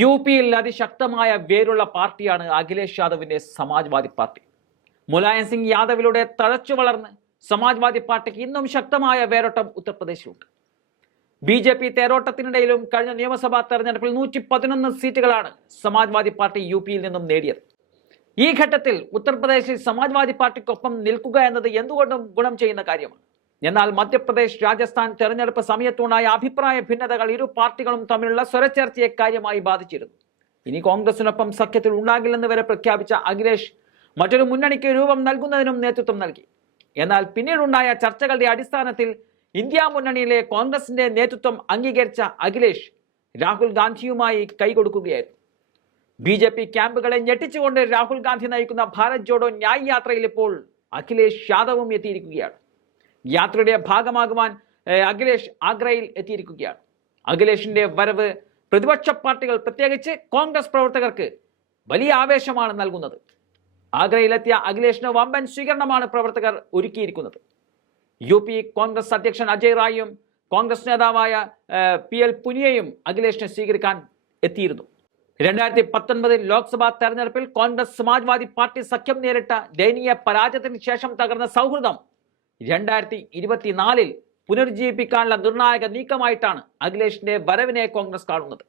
U പിയിൽ അതിശക്തമായ വേരുള്ള പാർട്ടിയാണ് അഖിലേഷ് യാദവിന്റെ സമാജ്വാദി പാർട്ടി. മുലായം സിംഗ് യാദവിലൂടെ തഴച്ചു വളർന്ന് സമാജ്വാദി പാർട്ടിക്ക് ഇന്നും ശക്തമായ വേരോട്ടം ഉത്തർപ്രദേശിലുണ്ട്. ബി ജെ പി തേരോട്ടത്തിനിടയിലും കഴിഞ്ഞ നിയമസഭാ തെരഞ്ഞെടുപ്പിൽ നൂറ്റി പതിനൊന്ന് സീറ്റുകളാണ് സമാജ്വാദി പാർട്ടി യു പിയിൽ നിന്നും നേടിയത്. ഈ ഘട്ടത്തിൽ ഉത്തർപ്രദേശിൽ സമാജ്വാദി പാർട്ടിക്കൊപ്പം നിൽക്കുക എന്നത് എന്തുകൊണ്ടും ഗുണം ചെയ്യുന്ന കാര്യമാണ്. എന്നാൽ മധ്യപ്രദേശ് രാജസ്ഥാൻ തെരഞ്ഞെടുപ്പ് സമയത്തുണ്ടായ അഭിപ്രായ ഭിന്നതകൾ ഇരു പാർട്ടികളും തമ്മിലുള്ള സ്വരച്ചേർച്ചയെ കാര്യമായി ബാധിച്ചിരുന്നു. ഇനി കോൺഗ്രസിനൊപ്പം സഖ്യത്തിൽ ഉണ്ടാകില്ലെന്ന് വരെ പ്രഖ്യാപിച്ച അഖിലേഷ് മറ്റൊരു മുന്നണിക്ക് രൂപം നൽകുന്നതിനും നേതൃത്വം നൽകി. എന്നാൽ പിന്നീടുണ്ടായ ചർച്ചകളുടെ അടിസ്ഥാനത്തിൽ ഇന്ത്യ മുന്നണിയിലെ കോൺഗ്രസിന്റെ നേതൃത്വം അംഗീകരിച്ച അഖിലേഷ് രാഹുൽ ഗാന്ധിയുമായി കൈകൊടുക്കുകയായിരുന്നു ബി ജെ പി ക്യാമ്പുകളെ ഞെട്ടിച്ചുകൊണ്ട് രാഹുൽ ഗാന്ധി നയിക്കുന്ന ഭാരത് ജോഡോ ന്യായ് യാത്രയിൽ ഇപ്പോൾ അഖിലേഷ് യാദവും എത്തിയിരിക്കുകയാണ്. യാത്രയുടെ ഭാഗമാകുവാൻ അഖിലേഷ് ആഗ്രയിൽ എത്തിയിരിക്കുകയാണ്. അഖിലേഷിന്റെ വരവ് പ്രതിപക്ഷ പാർട്ടികൾ പ്രത്യേകിച്ച് കോൺഗ്രസ് പ്രവർത്തകർക്ക് വലിയ ആവേശമാണ് നൽകുന്നത്. ആഗ്രയിലെത്തിയ അഖിലേഷിന് വമ്പൻ സ്വീകരണമാണ് പ്രവർത്തകർ ഒരുക്കിയിരിക്കുന്നത്. യു പി കോൺഗ്രസ് അധ്യക്ഷൻ അജയ് റായും കോൺഗ്രസ് നേതാവായ പി എൽ പുനിയയും അഖിലേഷിനെ സ്വീകരിക്കാൻ എത്തിയിരുന്നു. രണ്ടായിരത്തി പത്തൊൻപതിൽ ലോക്സഭാ തെരഞ്ഞെടുപ്പിൽ കോൺഗ്രസ് സമാജ്വാദി പാർട്ടി സഖ്യം നേരിട്ട ദയനീയ പരാജയത്തിന് ശേഷം തകർന്ന സൗഹൃദം രണ്ടായിരത്തി ഇരുപത്തിനാലിൽ പുനരുജ്ജീവിപ്പിക്കാനുള്ള നിർണായക നീക്കമായിട്ടാണ് അഖിലേഷിന്റെ വരവിനെ കോൺഗ്രസ് കാണുന്നത്.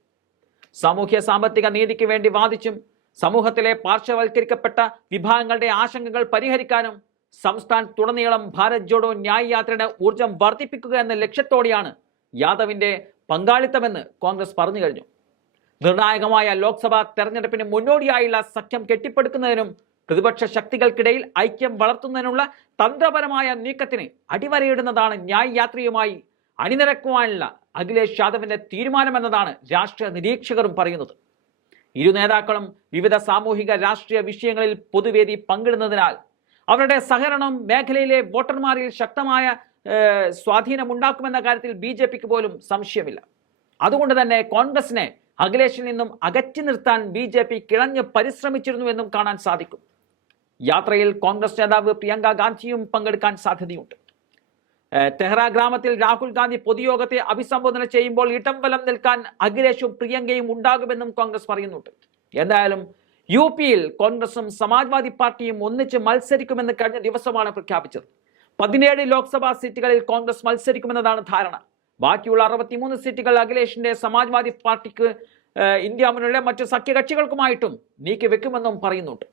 സാമൂഹ്യ സാമ്പത്തിക നീതിക്ക് വേണ്ടി വാദിച്ചും സമൂഹത്തിലെ പാർശ്വവൽക്കരിക്കപ്പെട്ട വിഭാഗങ്ങളുടെ ആശങ്കകൾ പരിഹരിക്കാനും സംസ്ഥാനത്തുടനീളം ഭാരത് ജോഡോ ന്യായ് യാത്രയുടെ ഊർജം വർദ്ധിപ്പിക്കുക എന്ന ലക്ഷ്യത്തോടെയാണ് യാദവിന്റെ പങ്കാളിത്തമെന്ന് കോൺഗ്രസ് പറഞ്ഞു കഴിഞ്ഞു. നിർണായകമായ ലോക്സഭാ തെരഞ്ഞെടുപ്പിന് മുന്നോടിയായുള്ള സഖ്യം കെട്ടിപ്പടുക്കുന്നതിനും പ്രതിപക്ഷ ശക്തികൾക്കിടയിൽ ഐക്യം വളർത്തുന്നതിനുള്ള തന്ത്രപരമായ നീക്കത്തിന് അടിവരയിടുന്നതാണ് ന്യായ് യാത്രയുമായി അണിനിരക്കുവാനുള്ള അഖിലേഷ് യാദവിന്റെ തീരുമാനമെന്നതാണ് രാഷ്ട്രീയ നിരീക്ഷകരും പറയുന്നത്. ഇരു നേതാക്കളും വിവിധ സാമൂഹിക രാഷ്ട്രീയ വിഷയങ്ങളിൽ പൊതുവേദി പങ്കിടുന്നതിനാൽ അവരുടെ സഹകരണം മേഖലയിലെ വോട്ടർമാരിൽ ശക്തമായ സ്വാധീനം സ്വാധീനമുണ്ടാക്കുമെന്ന കാര്യത്തിൽ ബി ജെ പിക്ക് പോലും സംശയമില്ല. അതുകൊണ്ട് തന്നെ കോൺഗ്രസിനെ അഖിലേഷിൽ നിന്നും അകറ്റി നിർത്താൻ ബി ജെ പി കിളഞ്ഞ് പരിശ്രമിച്ചിരുന്നുവെന്നും കാണാൻ സാധിക്കും. യാത്രയിൽ കോൺഗ്രസ് നേതാവ് പ്രിയങ്ക ഗാന്ധിയും പങ്കെടുക്കാൻ സാധ്യതയുണ്ട്. തെഹ്റ ഗ്രാമത്തിൽ രാഹുൽ ഗാന്ധി പൊതുയോഗത്തെ അഭിസംബോധന ചെയ്യുമ്പോൾ ഇടം വലം നിൽക്കാൻ അഖിലേഷും പ്രിയങ്കയും ഉണ്ടാകുമെന്നും കോൺഗ്രസ് പറയുന്നുണ്ട്. എന്തായാലും യു പിയിൽ കോൺഗ്രസും സമാജ്വാദി പാർട്ടിയും ഒന്നിച്ച് മത്സരിക്കുമെന്ന് കഴിഞ്ഞ ദിവസമാണ് പ്രഖ്യാപിച്ചത്. പതിനേഴ് ലോക്സഭാ സീറ്റുകളിൽ കോൺഗ്രസ് മത്സരിക്കുമെന്നതാണ് ധാരണ. ബാക്കിയുള്ള അറുപത്തിമൂന്ന് സീറ്റുകൾ അഖിലേഷിന്റെ സമാജ്വാദി പാർട്ടിക്ക് ഇന്ത്യ മുന്നിലെ മറ്റു സഖ്യകക്ഷികൾക്കുമായിട്ടും നീക്കി വെക്കുമെന്നും പറയുന്നുണ്ട്.